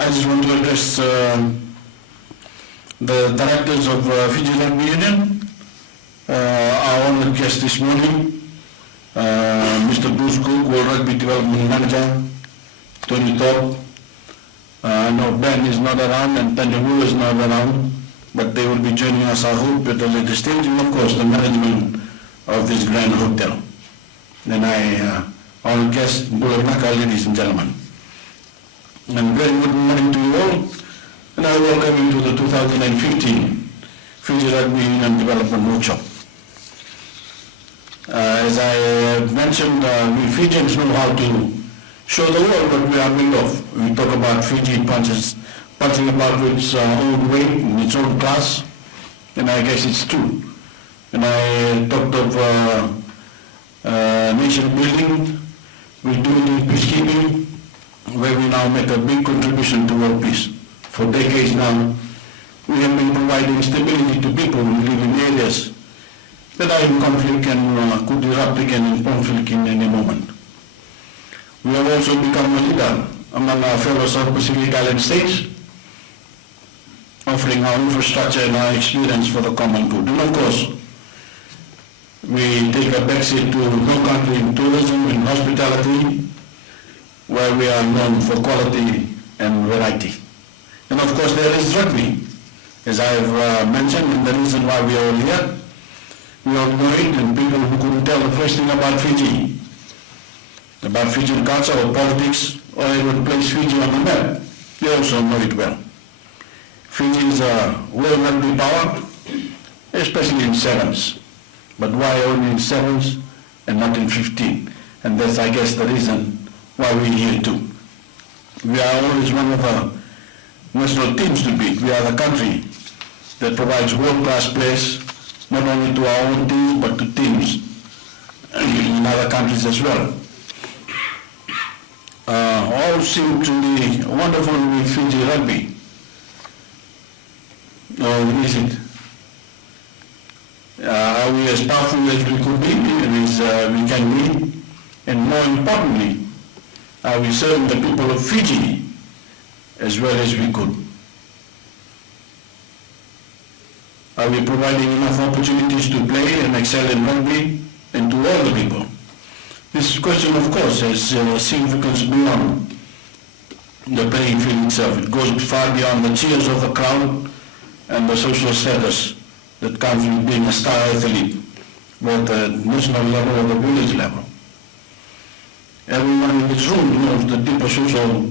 I just want to address the directors of Fiji Rugby Union, our honored guest this morning, Mr. Bruce Cook, World Rugby Development Manager, Tony Thorpe. I know Ben is not around and Tandawu is not around, but they will be joining us, I hope, at a later stage, and of course the management of this grand hotel. Then our guest, Bulanaka, ladies and gentlemen. And very good morning to you all, and I welcome you to the 2015 Fiji Rugby Union Development Workshop. As I mentioned, we Fijians know how to show the world what we are made of. We talk about Fiji punching about its own weight in its own class, and I guess it's true. And I talked of nation building, we do the peacekeeping, where we now make a big contribution to world peace. For decades now, we have been providing stability to people who live in areas that are in conflict and could erupt again in conflict in any moment. We have also become a leader among our fellow South Pacific Island states, offering our infrastructure and our experience for the common good. And of course, we take a backseat to no country in tourism and hospitality, where we are known for quality and variety. And of course there is rugby, as I have mentioned, and the reason why we are all here. We all know it, and people who couldn't tell the first thing about Fiji, about Fijian culture or politics, or even place Fiji on the map, they also know it well. Fiji is a world rugby power, especially in sevens. But why only in sevens and not in 15? And that's, I guess, the reason why we're here too. We are always one of the national teams to beat. We are the country that provides world-class players, not only to our own teams, but to teams in other countries as well. All seem to be wonderful with Fiji rugby. Or is it? Are we as powerful as we could be, and as we can be? And more importantly, are we serving the people of Fiji as well as we could? Are we providing enough opportunities to play and excel in rugby and to all the people? This question, of course, has significance beyond the playing field itself. It goes far beyond the cheers of the crowd and the social status that comes with being a star athlete, both at national level or the village level. Everyone in this room knows the deeper social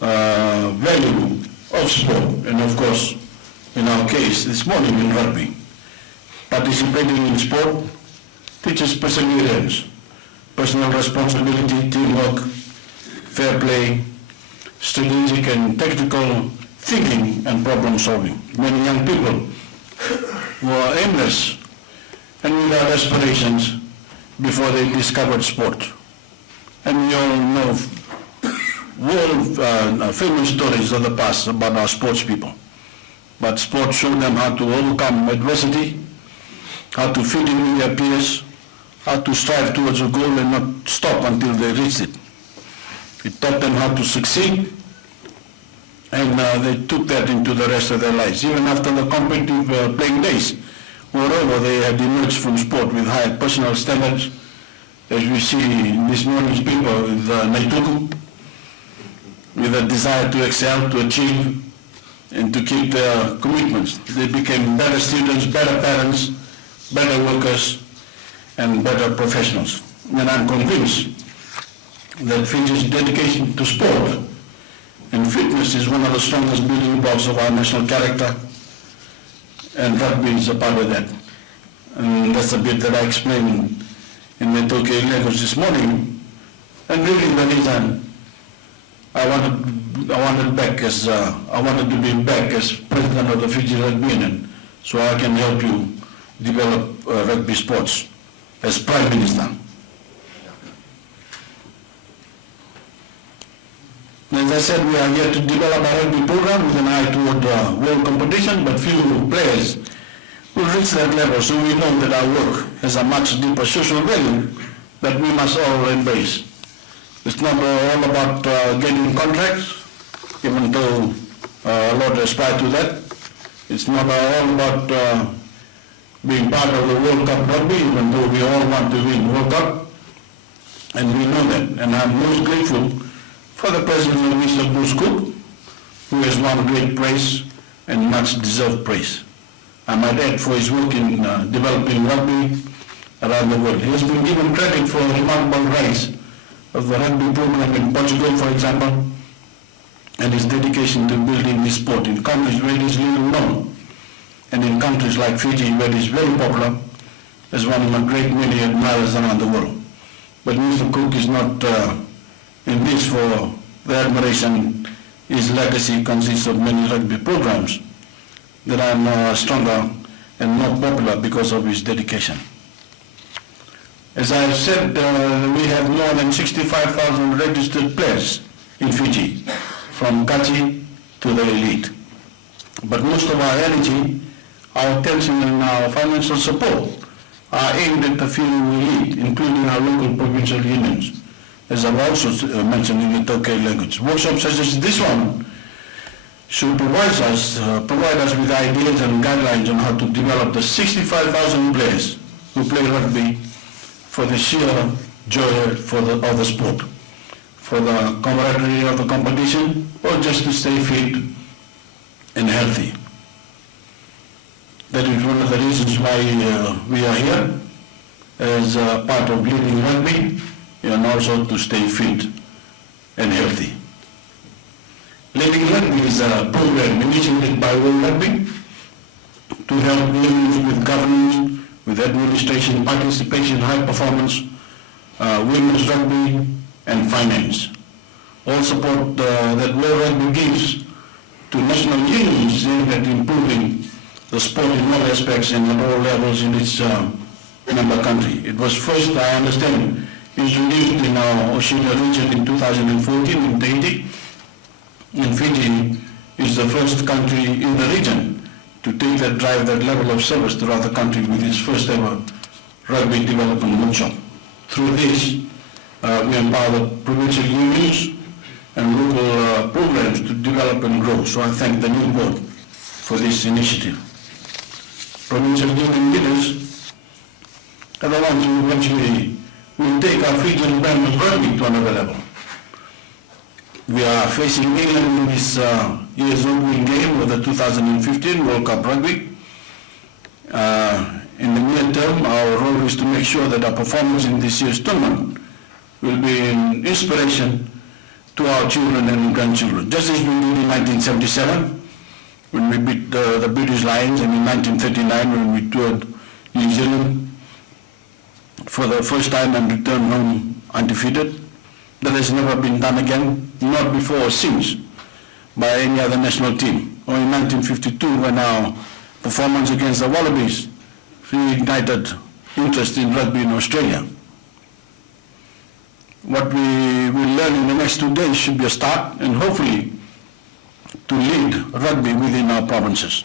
value of sport, and of course, in our case, this morning in rugby. Participating in sport teaches perseverance, personal responsibility, teamwork, fair play, strategic and tactical thinking and problem solving. Many young people were aimless and without aspirations before they discovered sport. And we all know world famous stories of the past about our sports people. But sport showed them how to overcome adversity, how to fit in with their peers, how to strive towards a goal and not stop until they reached it. It taught them how to succeed, and they took that into the rest of their lives. Even after the competitive playing days were over, they had emerged from sport with high personal standards, as we see in this morning's paper with Naituku, with a desire to excel, to achieve, and to keep their commitments. They became better students, better parents, better workers, and better professionals. And I'm convinced that Fiji's dedication to sport and fitness is one of the strongest building blocks of our national character, and rugby is a part of that. And that's a bit that I explained in my talk in Lagos this morning. And really the reason I wanted to be back as president of the Fiji Rugby Union, so I can help you develop rugby sports as Prime Minister. As I said, we are here to develop a rugby program with an eye toward world competition, but few players will reach that level, so we know that our work has a much deeper social value that we must all embrace. It's not all about getting contracts, even though a lot aspire to that. It's not all about being part of the World Cup rugby, even though we all want to win World Cup, and we know that. And I'm most grateful for the president of Mr. Bruce Cook, who has won great praise and much deserved praise. I might add for his work in developing rugby around the world. He has been given credit for a remarkable rise of the rugby program in Portugal, for example, and his dedication to building this sport in countries where it is little known, and in countries like Fiji, where it is very popular, as one of a great many admirers around the world. But Mr. Cook is not in this for the admiration. His legacy consists of many rugby programs that are now stronger and more popular because of his dedication. As I have said, we have more than 65,000 registered players in Fiji, from Kati to the elite. But most of our energy, our attention and our financial support are aimed at the few elite, including our local provincial unions, as I've also mentioned in the Tokay language. Workshops such as this one should provide us with ideas and guidelines on how to develop the 65,000 players who play rugby for the sheer joy of the sport, for the camaraderie of the competition, or just to stay fit and healthy. That is one of the reasons why we are here as part of leading rugby, and also to stay fit and healthy. Leading Rugby is a program initiated by World Rugby to help unions with governance, with administration, participation, high performance, women's rugby, and finance. All support that World Rugby gives to national unions aimed at improving the sport in all aspects and at all levels in its member country. It was first, I understand, introduced in our Oceania region in 2014 in Tahiti. And Fiji is the first country in the region to take that drive, that level of service throughout the country with its first ever rugby development workshop. Through this, we empower the provincial unions and local programs to develop and grow. So I thank the new board for this initiative. Provincial union leaders are the ones who eventually will take our Fijian brand of rugby to another level. We are facing England in this year's opening game of the 2015 World Cup Rugby. In the near term, our role is to make sure that our performance in this year's tournament will be an inspiration to our children and grandchildren. Just as we did in 1977, when we beat the British Lions, and in 1939 when we toured New Zealand for the first time and returned home undefeated. That has never been done again, not before or since, by any other national team. Or in 1952, when our performance against the Wallabies reignited interest in rugby in Australia. What we will learn in the next 2 days should be a start, and hopefully to lead rugby within our provinces.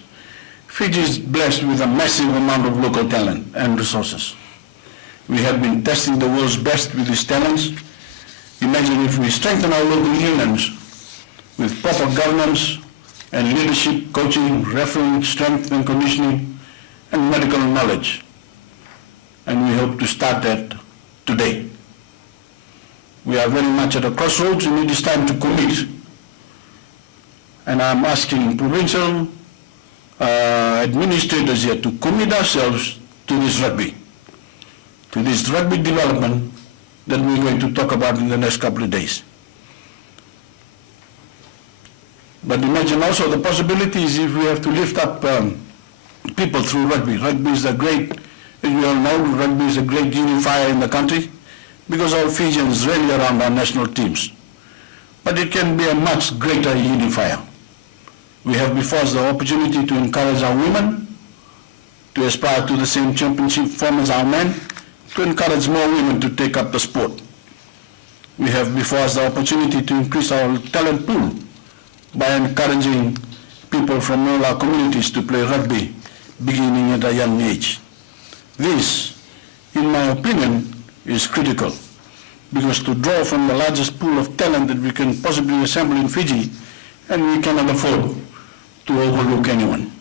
Fiji is blessed with a massive amount of local talent and resources. We have been testing the world's best with these talents. Imagine if we strengthen our local unions with proper governance and leadership, coaching, refereeing, strength and conditioning, and medical knowledge. And we hope to start that today. We are very much at a crossroads, and it is time to commit. And I'm asking provincial administrators here to commit ourselves to this rugby development that we're going to talk about in the next couple of days. But imagine also the possibilities if we have to lift up people through rugby. Rugby is a great, as we all know, rugby is a great unifier in the country because all Fijians rally around our national teams. But it can be a much greater unifier. We have before us the opportunity to encourage our women to aspire to the same championship form as our men, to encourage more women to take up the sport. We have before us the opportunity to increase our talent pool by encouraging people from all our communities to play rugby beginning at a young age. This, in my opinion, is critical because to draw from the largest pool of talent that we can possibly assemble in Fiji and we cannot afford to overlook anyone.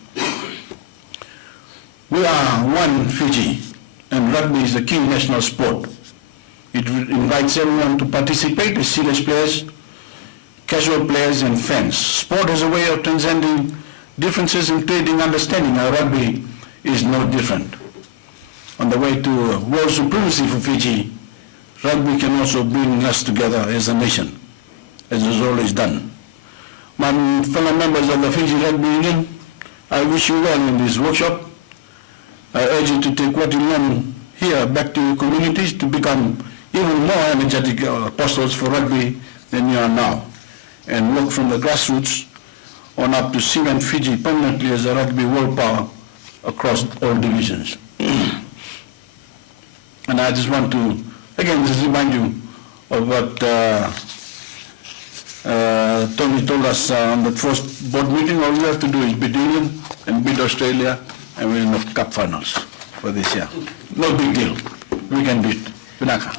We are one Fiji, and rugby is the key national sport. It invites everyone to participate as serious players, casual players, and fans. Sport is a way of transcending differences and creating understanding. Our rugby is no different. On the way to world supremacy for Fiji, rugby can also bring us together as a nation, as it has always done. My fellow members of the Fiji Rugby Union, I wish you well in this workshop. I urge you to take what you learn here back to your communities to become even more energetic apostles for rugby than you are now, and work from the grassroots on up to cement Fiji permanently as a rugby world power across all divisions. And I just want to, again, just remind you of what Tony told us on the first board meeting. All we have to do is beat England and beat Australia, and we're in the cup finals for this year. No big deal. We can beat Vinaka.